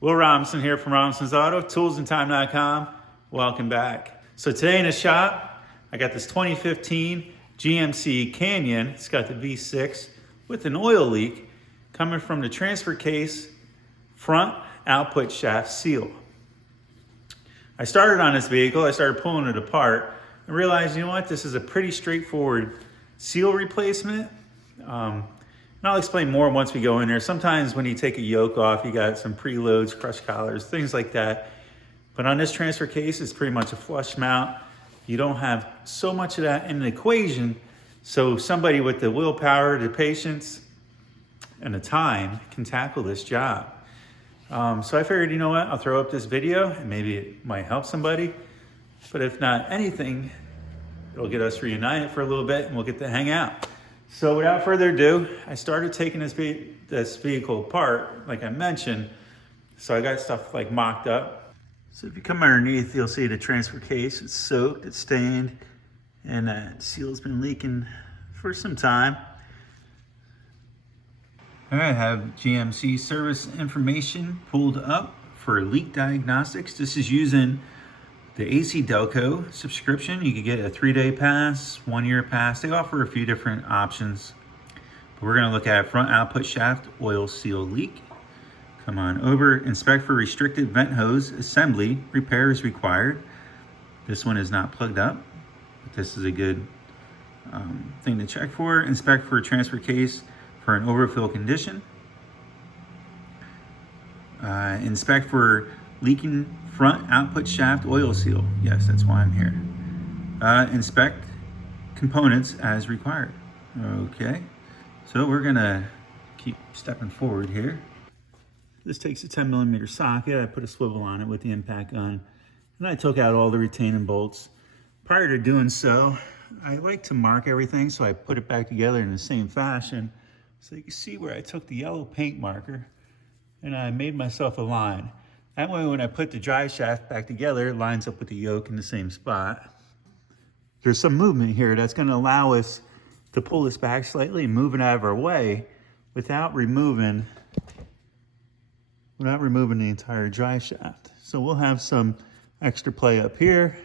Will Robinson here from Robinson's Auto, toolsandtime.com. Welcome back. So today in the shop, I got this 2015 GMC Canyon. It's got the V6 with an oil leak coming from the transfer case front output shaft seal. I started on this vehicle, I started pulling it apart and realized, you know what, this is a pretty straightforward seal replacement. And I'll explain more once we go in there. Sometimes when you take a yoke off, you got some preloads, crush collars, things like that. But on this transfer case, it's pretty much a flush mount. You don't have so much of that in the equation. So somebody with the willpower, the patience, and the time can tackle this job. So I figured, you know what, I'll throw up this video and maybe it might help somebody. But if not anything, it'll get us reunited for a little bit and we'll get to hang out. So without further ado, I started taking this vehicle apart, like I mentioned. So I got stuff like mocked up. So if you come underneath, you'll see the transfer case. It's soaked, it's stained, and that seal's been leaking for some time. All right, I have GMC service information pulled up for leak diagnostics. This is using the AC Delco subscription. You could get a 3-day pass, 1-year pass. They offer a few different options. But we're gonna look at front output shaft oil seal leak. Come on over, inspect for restricted vent hose assembly. Repair is required. This one is not plugged up, but this is a good thing to check for. Inspect for transfer case for an overfill condition. Inspect for leaking front output shaft oil seal. Yes, that's why I'm here. Inspect components as required. Okay, so we're gonna keep stepping forward here. This takes a 10mm socket. I put a swivel on it with the impact gun, and I took out all the retaining bolts. Prior to doing so, I like to mark everything, so I put it back together in the same fashion. So you can see where I took the yellow paint marker and I made myself a line. That way when I put the drive shaft back together, it lines up with the yoke in the same spot. There's some movement here that's gonna allow us to pull this back slightly and move it out of our way without removing the entire drive shaft. So we'll have some extra play up here.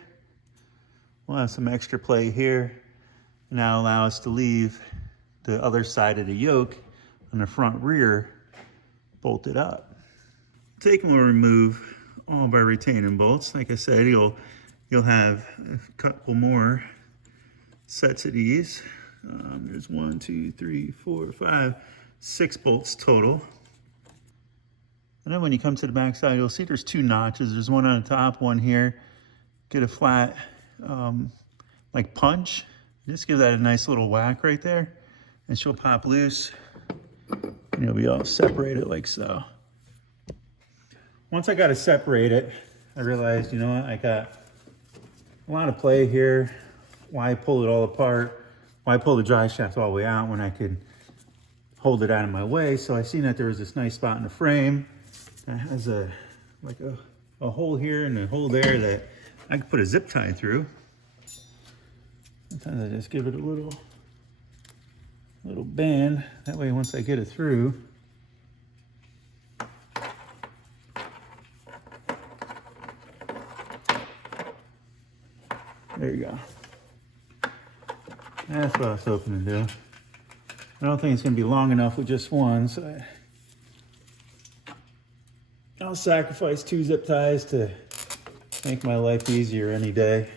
We'll have some extra play here, and that'll allow us to leave the other side of the yoke on the front rear bolted up. Take and we'll remove all of our retaining bolts. Like I said, you'll have a couple more sets of these. There's 1, 2, 3, 4, 5, 6 bolts total. And then when you come to the back side, you'll see there's 2 notches. There's one on the top, one here. Get a flat, like punch. Just give that a nice little whack right there, and she'll pop loose, and you'll be all separated like so. Once I got it separated, I realized, you know what, I got a lot of play here. Why pull it all apart? Why pull the drive shaft all the way out when I could hold it out of my way? So I seen that there was this nice spot in the frame that has a hole here and a hole there that I could put a zip tie through. Sometimes I just give it a little bend. That way once I get it through, there you go. That's what I was hoping to do. I don't think it's gonna be long enough with just one, so I'll sacrifice 2 zip ties to make my life easier any day.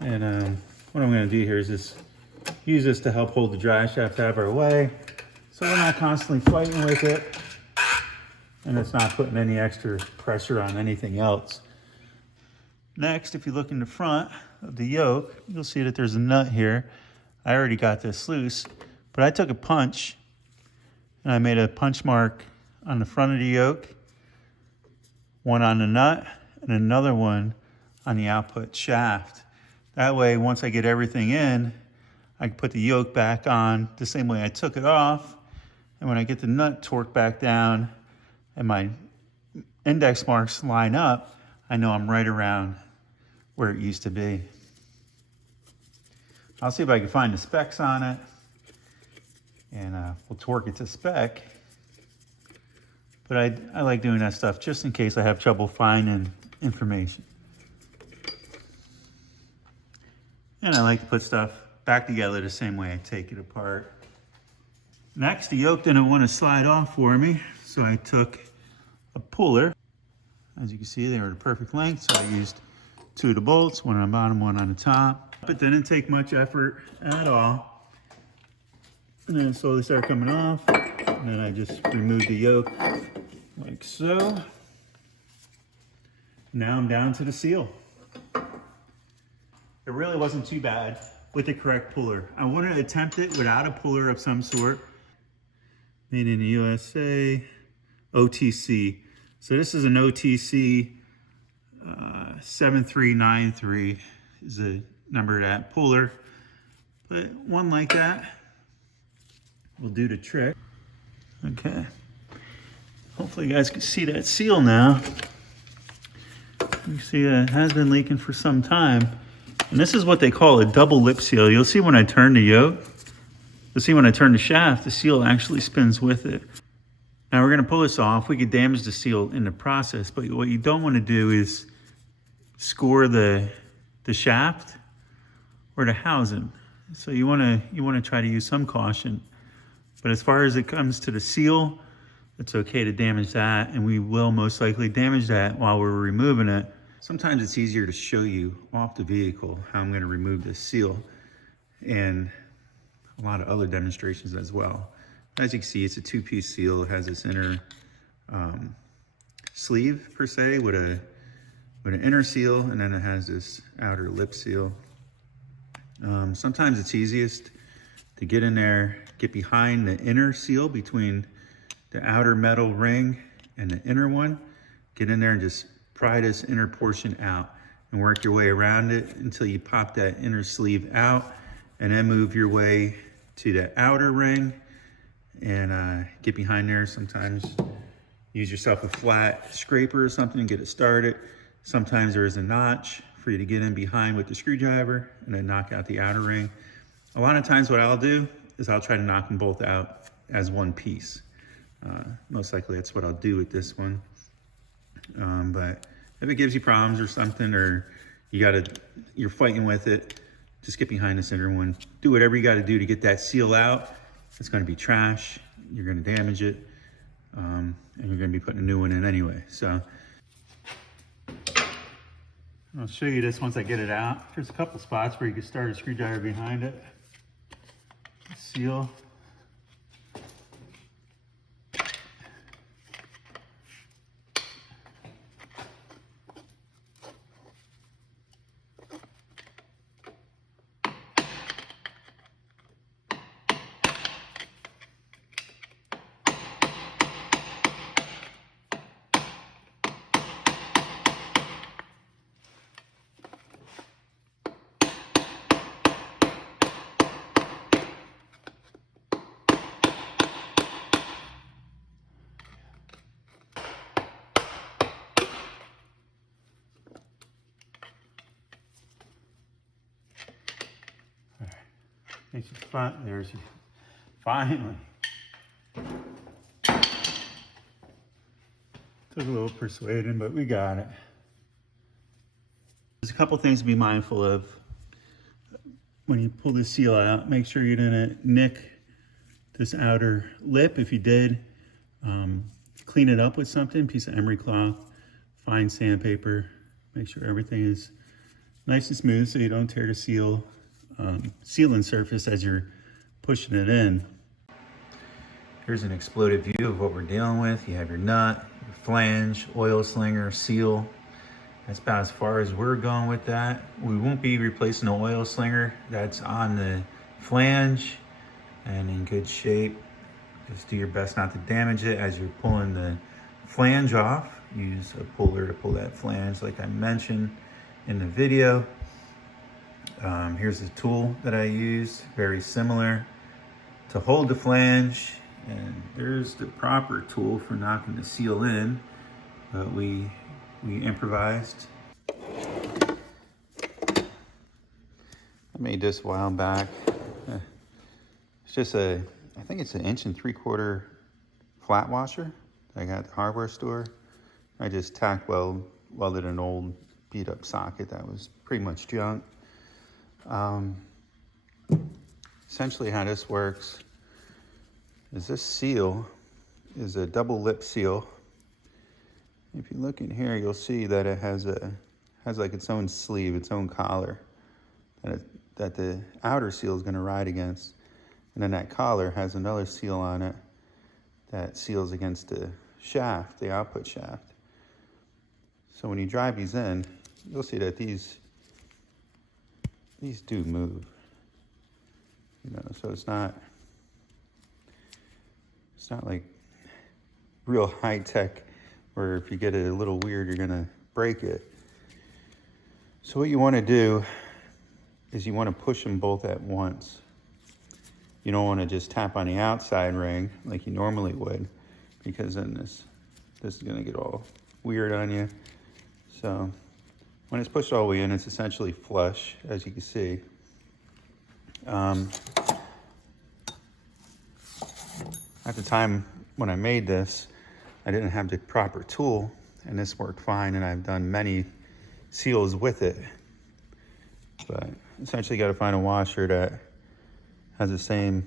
And what I'm gonna do here is just use this to help hold the drive shaft out of our way, so we're not constantly fighting with it, and it's not putting any extra pressure on anything else. Next, if you look in the front of the yoke, you'll see that there's a nut here. I already got this loose, but I took a punch and I made a punch mark on the front of the yoke, one on the nut, and another one on the output shaft. That way, once I get everything in, I can put the yoke back on the same way I took it off. And when I get the nut torqued back down and my index marks line up, I know I'm right around where it used to be. I'll see if I can find the specs on it, and we'll torque it to spec. but I like doing that stuff just in case I have trouble finding information. And I like to put stuff back together the same way I take it apart. Next, the yoke didn't want to slide off for me, so I took a puller. As you can see, they were the perfect length, so I used 2 of the bolts, one on the bottom, one on the top. It didn't take much effort at all. And then it slowly started coming off, and then I just removed the yoke like so. Now I'm down to the seal. It really wasn't too bad with the correct puller. I wanted to attempt it without a puller of some sort. Made in the USA, OTC. So this is an OTC 7393 is the number of that puller. But one like that will do the trick. Okay. Hopefully you guys can see that seal now. You can see it has been leaking for some time. And this is what they call a double lip seal. You'll see when I turn the yoke, you'll see when I turn the shaft, the seal actually spins with it. Now we're gonna pull this off. We could damage the seal in the process, but what you don't wanna do is score the shaft or the housing. So you wanna try to use some caution. But as far as it comes to the seal, it's okay to damage that, and we will most likely damage that while we're removing it. Sometimes it's easier to show you off the vehicle how I'm gonna remove this seal, and a lot of other demonstrations as well. As you can see, it's a 2-piece seal. It has this inner sleeve per se with an inner seal, and then it has this outer lip seal. Sometimes it's easiest to get in there, get behind the inner seal between the outer metal ring and the inner one. Get in there and just pry this inner portion out and work your way around it until you pop that inner sleeve out, and then move your way to the outer ring and get behind there. Sometimes use yourself a flat scraper or something and get it started. Sometimes there is a notch for you to get in behind with the screwdriver and then knock out the outer ring. A lot of times what I'll do is I'll try to knock them both out as one piece. Most likely that's what I'll do with this one. But if it gives you problems or something, or you're fighting with it, just get behind the center one. Do whatever you got to do to get that seal out. It's going to be trash. You're going to damage it, and you're going to be putting a new one in anyway. So I'll show you this once I get it out. There's a couple spots where you can start a screwdriver behind it. Seal. There's finally. Took a little persuading, but we got it. There's a couple things to be mindful of when you pull this seal out. Make sure you didn't nick this outer lip. If you did, clean it up with something, piece of emery cloth, fine sandpaper. Make sure everything is nice and smooth so you don't tear the sealing surface as you're pushing it in. Here's an exploded view of what we're dealing with. You have your nut, your flange, oil slinger, seal. That's about as far as we're going with that. We won't be replacing the oil slinger. That's on the flange and in good shape. Just do your best not to damage it as you're pulling the flange off. Use a puller to pull that flange like I mentioned in the video. Here's the tool that I use, very similar, to hold the flange, and there's the proper tool for knocking the seal in, but we improvised. I made this a while back. It's just I think it's an 1 3/4 flat washer. that I got at the hardware store. I just welded an old beat up socket that was pretty much junk. Essentially how this works is this seal is a double lip seal. If you look in here, you'll see that it has like its own sleeve, its own collar that the outer seal is going to ride against. And then that collar has another seal on it that seals against the shaft, the output shaft. So when you drive these in, you'll see that these do move. You know, so it's not like real high tech where if you get it a little weird, you're gonna break it. So what you want to do is you want to push them both at once. You don't want to just tap on the outside ring like you normally would, because then this is going to get all weird on you. So when it's pushed all the way in, it's essentially flush, as you can see. At the time when I made this, I didn't have the proper tool, and this worked fine, and I've done many seals with it. But essentially, you got to find a washer that has the same.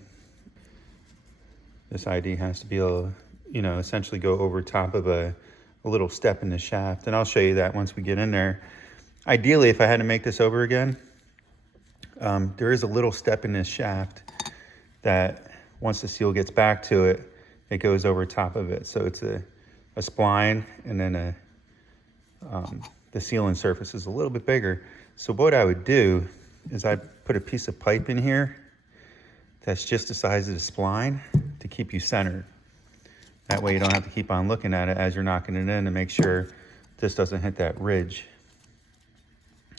This ID has to be able, you know, essentially go over top of a little step in the shaft, and I'll show you that once we get in there. Ideally, if I had to make this over again, there is a little step in this shaft that once the seal gets back to it, it goes over top of it. So it's a spline, and then the sealing surface is a little bit bigger. So what I would do is I'd put a piece of pipe in here that's just the size of the spline to keep you centered. That way you don't have to keep on looking at it as you're knocking it in to make sure this doesn't hit that ridge.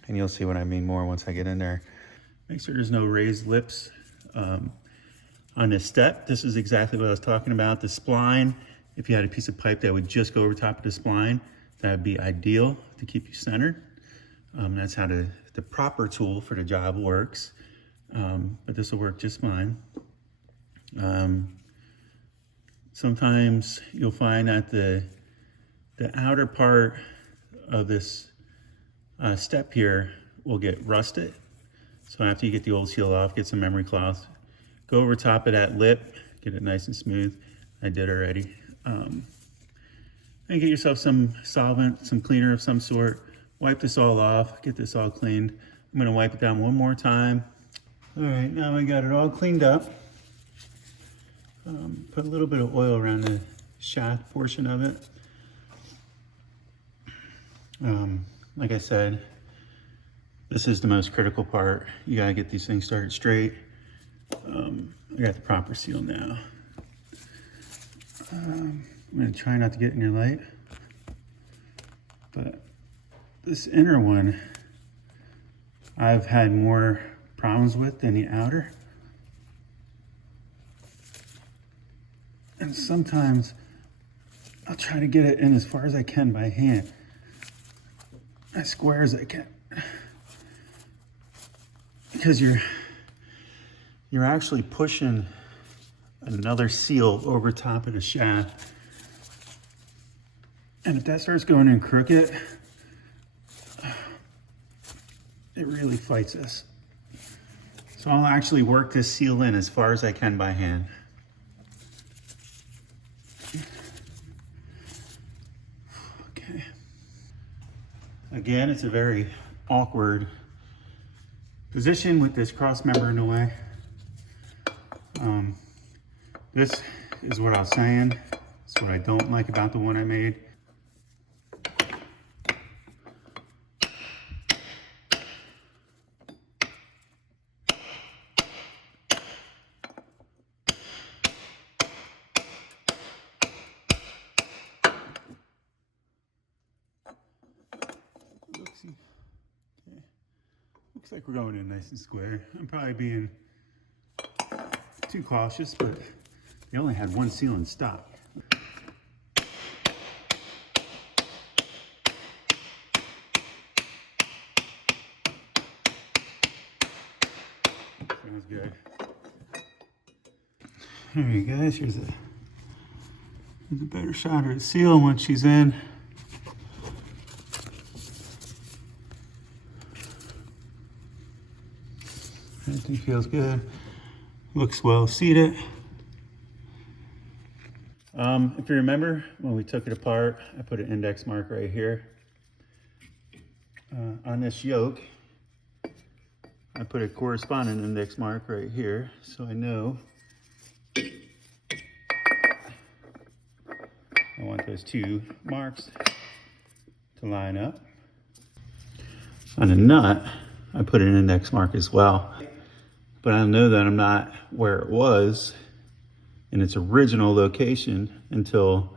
And you'll see what I mean more once I get in there. Make sure there's no raised lips on this step. This is exactly what I was talking about. The spline, if you had a piece of pipe that would just go over top of the spline, that would be ideal to keep you centered. That's how the proper tool for the job works. But this will work just fine. Sometimes you'll find that the outer part of this step here will get rusted. So after you get the old seal off, get some memory cloth, go over top of that lip, get it nice and smooth. I did already. And get yourself some solvent, some cleaner of some sort. Wipe this all off, get this all cleaned. I'm gonna wipe it down one more time. All right, now I got it all cleaned up. Put a little bit of oil around the shaft portion of it. Like I said, this is the most critical part. You gotta get these things started straight. I got the proper seal now. I'm gonna try not to get in your light, but this inner one I've had more problems with than the outer. And sometimes I'll try to get it in as far as I can by hand, as square as I can, because you're actually pushing another seal over top of the shaft. And if that starts going in crooked, it really fights us. So I'll actually work this seal in as far as I can by hand. Okay. Again, it's a very awkward position with this cross member in the way. This is what I was saying. It's what I don't like about the one I made. Okay. Looks like we're going in nice and square. I'm probably being too cautious, but they only had one seal in stock. Sounds good. All right, guys, here's a There's a better shot of the seal once she's in. Everything feels good. Looks well seated. If you remember, when we took it apart, I put an index mark right here. On this yoke, I put a corresponding index mark right here, so I know I want those two marks to line up. On a nut, I put an index mark as well, but I know that I'm not where it was in its original location until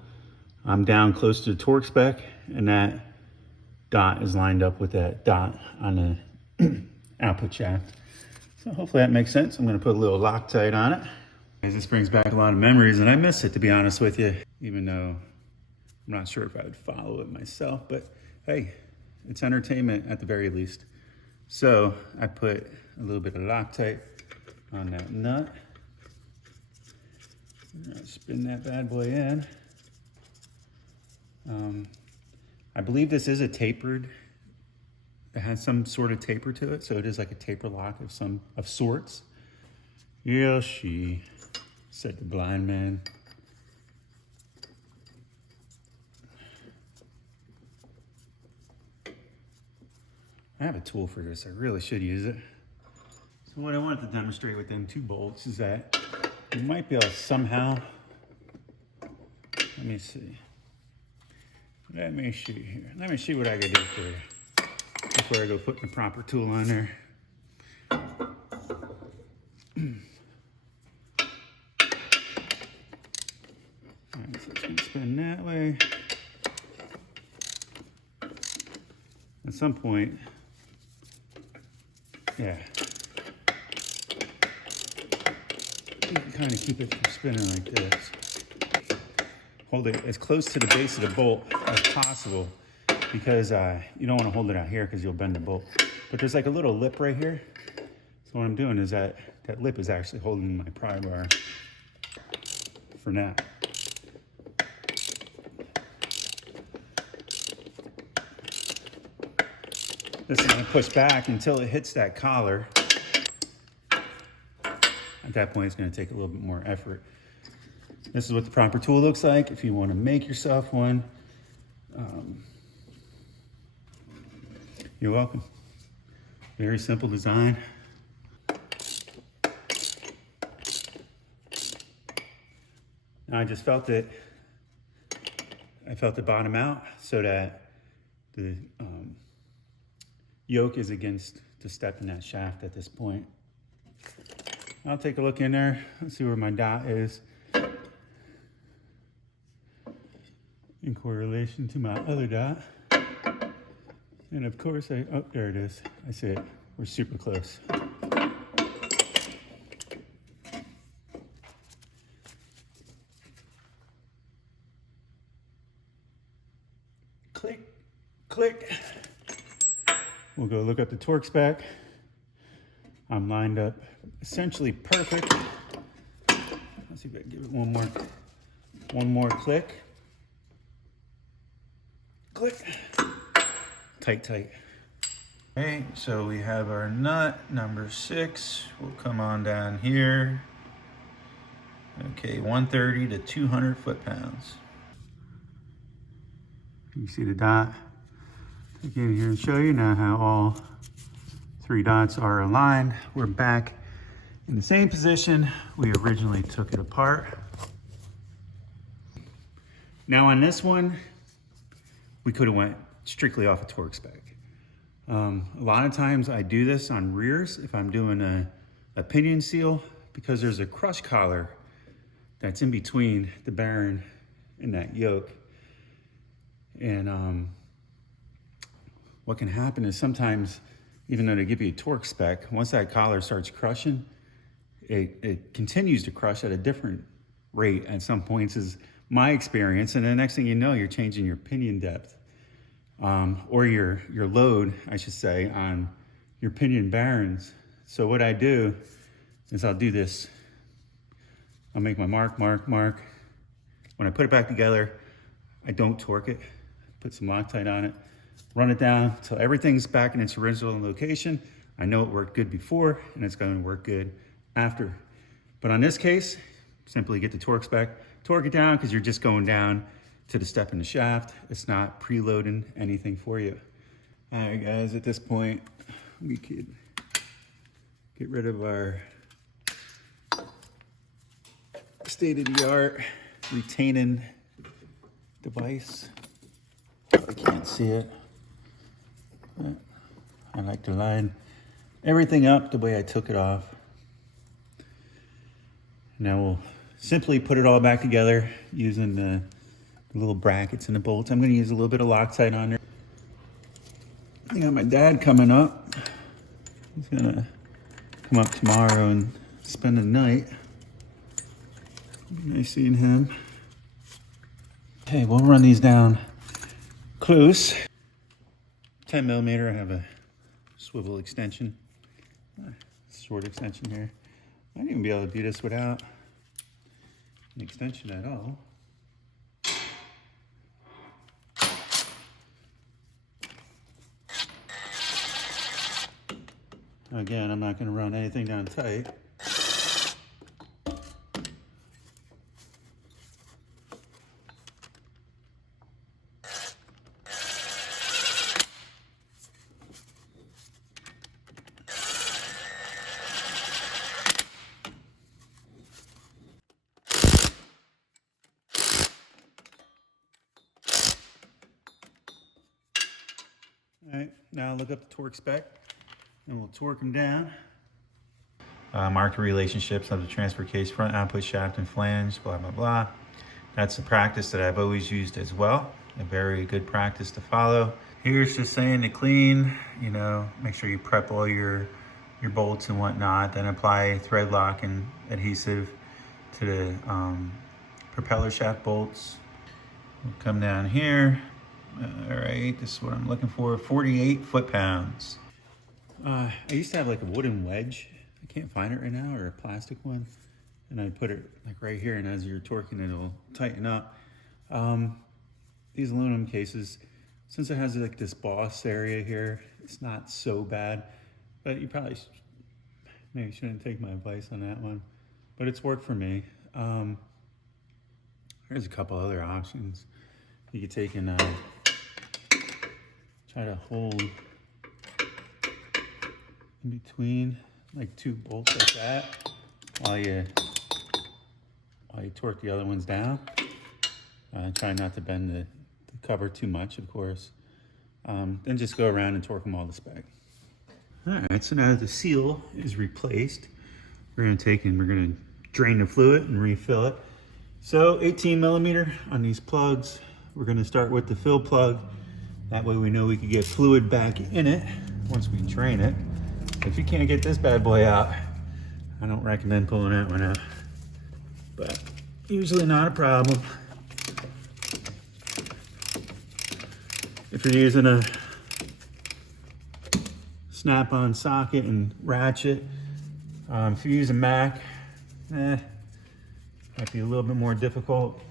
I'm down close to the torque spec and that dot is lined up with that dot on the output shaft. So hopefully that makes sense. I'm going to put a little Loctite on it. This brings back a lot of memories, and I miss it, to be honest with you, even though I'm not sure if I would follow it myself, but hey, it's entertainment at the very least. So I put a little bit of Loctite on that nut. Spin that bad boy in. I believe this is a tapered, it has some sort of taper to it, so it is like a taper lock of sorts. Yeah, she said the blind man. I have a tool for this, I really should use it. So what I wanted to demonstrate with them two bolts is that you might be able to somehow, let me see here. Let me see what I can do for you before I go put the proper tool on there. All right, so it's gonna spin that way. At some point, yeah, you can kind of keep it from spinning like this. Hold it as close to the base of the bolt as possible, because you don't want to hold it out here because you'll bend the bolt. But there's like a little lip right here. So what I'm doing is that lip is actually holding my pry bar for now. This is going to push back until it hits that collar. At that point, it's going to take a little bit more effort. This is what the proper tool looks like if you want to make yourself one. You're welcome. Very simple design. Now I just felt it. I felt it bottom out so that the yoke is against the step in that shaft at this point. I'll take a look in there. Let's see where my dot is in correlation to my other dot. And of course, oh, there it is. I see it. We're super close. Click, click. We'll go look up the torque spec. I'm lined up essentially perfect. Let's see if I can give it one more click. Click. Tight, tight. Okay, so we have our nut number 6. We'll come on down here. Okay, 130 to 200 foot-pounds. You see the dot? Take it in here and show you now how all 3 dots are aligned. We're back in the same position we originally took it apart. Now on this one, we could have went strictly off a torque spec. A lot of times I do this on rears if I'm doing a pinion seal, because there's a crush collar that's in between the bearing and that yoke. And what can happen is sometimes, even though they give you a torque spec, once that collar starts crushing, it continues to crush at a different rate at some points, is my experience. And the next thing you know, you're changing your pinion depth. Or your load, I should say, on your pinion bearings. So what I do is I'll do this. I'll make my mark. when I put it back together, I don't torque it. Put some Loctite on it, run it down till everything's back in its original location. I know it worked good before and it's going to work good after. But on this case, simply get the torque spec, torque it down because you're just going down to the step in the shaft. It's not preloading anything for you. All right, guys, at this point, we could get rid of our state-of-the-art retaining device. I can't see it, but I like to line everything up the way I took it off. Now we'll simply put it all back together using the little brackets and the bolts. I'm going to use a little bit of Loctite on there. I got my dad coming up. He's going to come up tomorrow and spend the night. Nice seeing him. Okay, we'll run these down close. 10 millimeter, I have a swivel extension, short extension here. I wouldn't even be able to do this without an extension at all. Again, I'm not going to run anything down tight. All right, now look up the torque spec and we'll torque them down. Mark the relationships of the transfer case, front output shaft and flange, blah, blah, blah. That's a practice that I've always used as well. A very good practice to follow. Here's just saying to clean, you know, make sure you prep all your bolts and whatnot, then apply thread lock and adhesive to the propeller shaft bolts. We'll come down here. All right, this is what I'm looking for, 48 foot-pounds. I used to have like a wooden wedge. I can't find it right now, or a plastic one. And I put it like right here, and as you're torquing, it'll tighten up. These aluminum cases, since it has like this boss area here, it's not so bad, but you probably maybe shouldn't take my advice on that one, but it's worked for me. There's a couple other options. You could take and try to hold in between like two bolts like that while you torque the other ones down. Try not to bend the cover too much, of course. Then just go around and torque them all to spec. All right, so now the seal is replaced. We're gonna take and we're gonna drain the fluid and refill it. So 18 millimeter on these plugs. We're gonna start with the fill plug. That way we know we can get fluid back in it once we drain it. If you can't get this bad boy out, I don't recommend pulling that one out, but usually not a problem. If you're using a snap-on socket and ratchet, if you're using Mac, might be a little bit more difficult.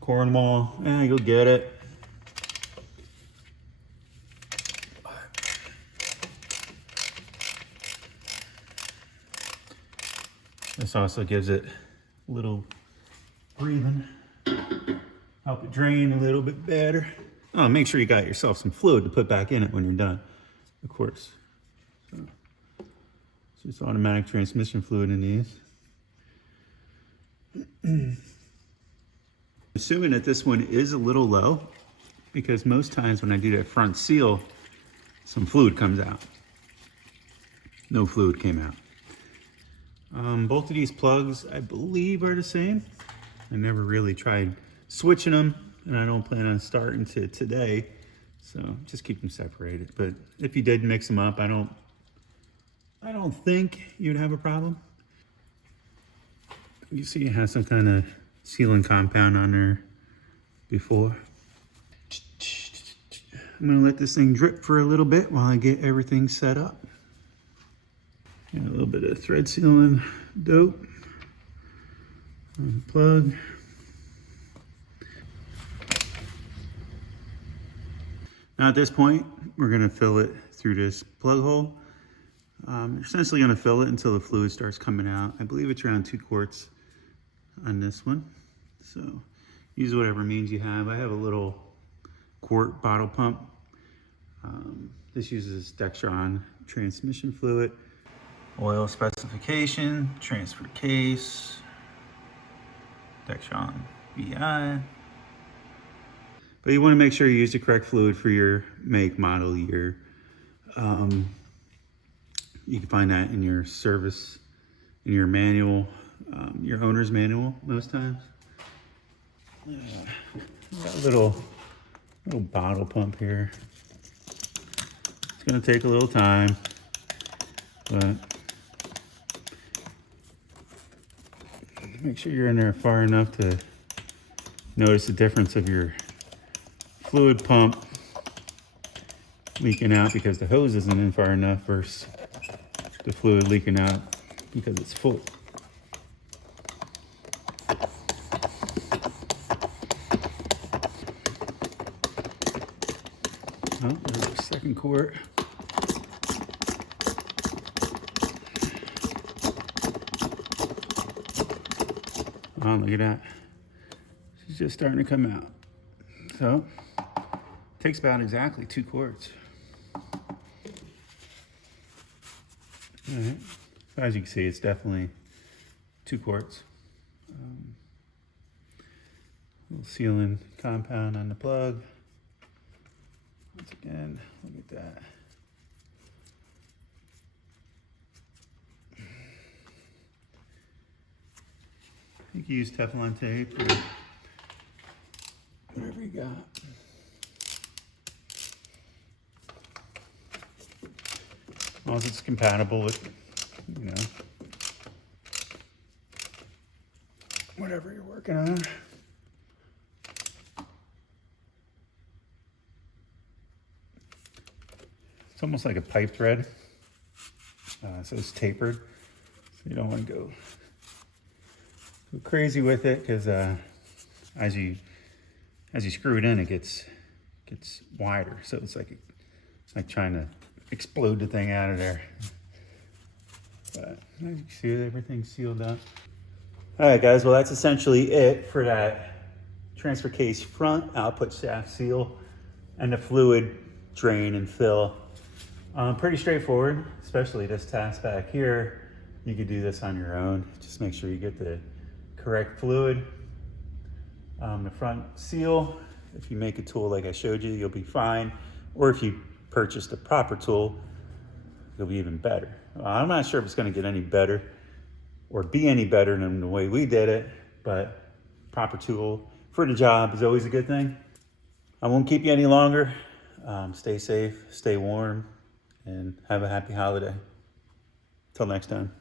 Cornwall, you'll get it. This also gives it a little breathing, help it drain a little bit better. Oh, make sure you got yourself some fluid to put back in it when you're done, of course. So, it's just automatic transmission fluid in these. Assuming that this one is a little low, because most times when I do that front seal, some fluid comes out. No fluid came out. Both of these plugs, I believe, are the same. I never really tried switching them, and I don't plan on starting to today, so just keep them separated. But if you did mix them up, I don't think you'd have a problem. You see it has some kind of sealing compound on there before. I'm gonna let this thing drip for a little bit while I get everything set up. And a little bit of thread sealing dope on the plug. Now at this point, we're gonna fill it through this plug hole. You're essentially gonna fill it until the fluid starts coming out. I believe it's around 2 quarts on this one. So use whatever means you have. I have a little quart bottle pump. This uses Dextron transmission fluid. Oil specification, transfer case, Dextron BI. But you want to make sure you use the correct fluid for your make, model, year. You can find that in your service, in your manual, your owner's manual most times. Got a little bottle pump here. It's going to take a little time, but make sure you're in there far enough to notice the difference of your fluid pump leaking out because the hose isn't in far enough versus the fluid leaking out because it's full. Oh, there's our second quart. Oh, look at that. She's just starting to come out. So, takes about exactly 2 quarts. All right. As you can see, it's definitely 2 quarts. Little sealing compound on the plug. Once again, look at that. You can use Teflon tape or whatever you got. As long as it's compatible with, you know, whatever you're working on. It's almost like a pipe thread, so it's tapered. So you don't want to go crazy with it because as you screw it in, it gets wider. So it's like trying to explode the thing out of there. But as you can see, everything's sealed up. All right, guys. Well, that's essentially it for that transfer case front output shaft seal and the fluid drain and fill. Pretty straightforward, especially this task back here. You could do this on your own. Just make sure you get the correct fluid. The front seal, if you make a tool like I showed you, you'll be fine. Or if you purchase the proper tool, you'll be even better. I'm not sure if it's gonna get any better or be any better than the way we did it, but proper tool for the job is always a good thing. I won't keep you any longer. Stay safe, stay warm, and have a happy holiday. Till next time.